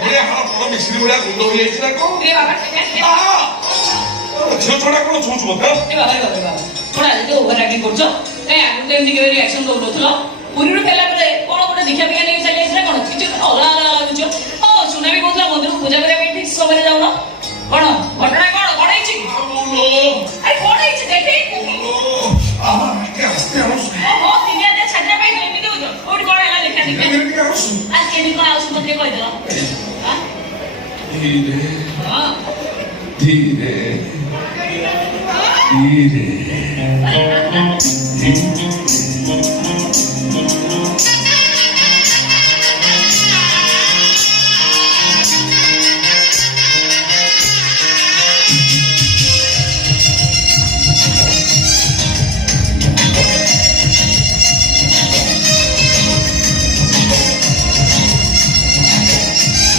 ঘরে আমার বড় মিস্ত্রি ভଳିয়া গুন্ড হয়ে যাইছে না কোন এ বাবা ঝিও ছড়া কোন ছুঁচ মত এ বাবা ଥୋଡ଼ା ଯଦି ଓଭର ଆକ୍ଟିଂ କରୁଛ କାଇଁ ଆଗରୁ ତ ଏମିତି କେବେ ରିଆକ୍ସନ ଦଉନଥିଲ ପୁରୀରୁ ଫେରିଲା ପରେ କଣ ଗୋଟେ ଦେଖିବା ପାଇଁ ନେଇକି ଚାଲି ଯାଇଥିଲା କଣ କିଛି ଅଲଗା ଅଲଗା ଲାଗୁଛ ହଁ ସୁନା ବି କହୁଥିଲା ମନ୍ଦିରକୁ ପୂଜା କରିବା ପାଇଁ ଠିକ ସମୟରେ ଯାଉନ କଣ ଘଟଣା କଣ ହେଇଛି ଆରେ କଣ ହେଇଛି ଦେଖି ଓହୋ ତିନିଆ ଦେ ଛାଡ଼ିବା ପାଇଁ ଏମିତି ହଉଛ କୋଉଠି କଣ ହେଲା ଲେଖା ଦେଖା ଆଜି କେମିତି କଣ ଆଉଛୁ ମତେ କହିଦେଲ ଧୀରେ ଧୀରେ